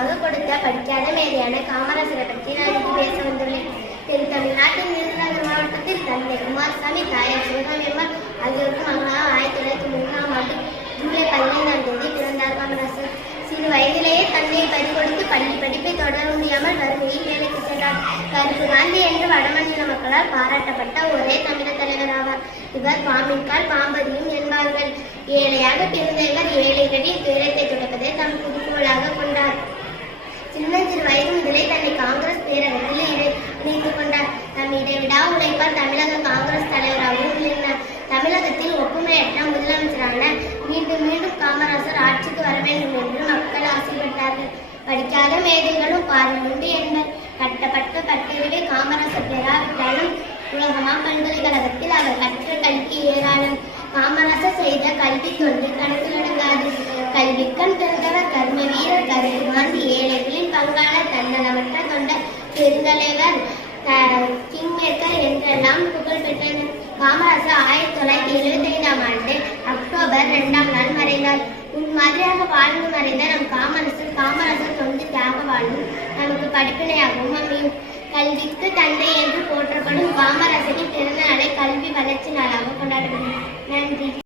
சார்பாக கொடுத்த படிக்காத மேதையான காமராசரை பற்றி நான் இங்கு பேச வந்துள்ளேன். தென் தமிழ்நாட்டின் விருதுநகர் மாவட்டத்தில் தந்தை குமாரசாமி, தாயார் சிவகாமி அம்மாள் ஆகியோருக்கு மகனாக 1903ஆம் ஆண்டு ஜூலை 15ஆம் தேதி பிறந்தார் காமராசர். சிறு வயதிலேயே தந்தையை பறிகொடுத்து பள்ளி படிப்பை தொடர முடியாமல் வறுமையில் வேலைக்கு சென்றார். கருப்பு காந்தி என்று வடமாநில மக்களால் பாராட்டப்பட்ட ஒரே தமிழக தலைவர் ஆவார். இவர் பாம்பின்கால் பாம்பதியும் என்பார்கள். ஏழையாக பிறந்த இவர் ஏழைகளின் துயரத்தை துடைப்பதை தம் குறிக்கோளாக கொண்டார். சின்னஞ்சிறு வயது முதலே தன்னை காங்கிரஸ் பேரவையில் இணைத்துக் கொண்டார். தம் இடைவிடா உழைப்பால் தமிழக காங்கிரஸ் தலைவராகவும் இருந்தார். தமிழகத்தில் ஒப்புமையற்ற முதலமைச்சரான மீண்டும் மீண்டும் காமராசர் ஆட்சிக்கு வர வேண்டும் என்று மக்கள் ஆசைப்பட்டார்கள். படிக்காத மேதைகளும் பார்வையுண்டு என்பர். கட்டப்பட்ட கட்டறிவை காமராசர் பெறாவிட்டாலும் உலகமா பல்கலைக்கழகத்தில் அவர் கற்ற கல்வி ஏராளம். காமராசர் செய்த கல்வி தொண்டு கணக்கிலடங்காது. கல்விக்கண் திறந்தவர் கர்ம வீரர் கருப்பு காந்தி, ஏழைகளின் பங்காளர், தன்னலமற்ற தொண்ட பெருந்தலைவர், கிங் மேக்கர் என்றெல்லாம் புகழ் பெற்றனர். காமராசர் 1975ஆம் ஆண்டு அக்டோபர் 2ஆம் நாள் மறைந்தார். மாதிரியாக வாழ்ந்து மறைந்த நம் காமராசர் தொண்டு தியாக வாழ்வும் நமக்கு படிப்பினையாகவும் அமையும். கல்விக்கு தந்தை என்று போற்றப்படும் காமராசரின் பிறந்த நாளை கல்வி வளர்ச்சி நாளாக கொண்டாடப்படும். நன்றி.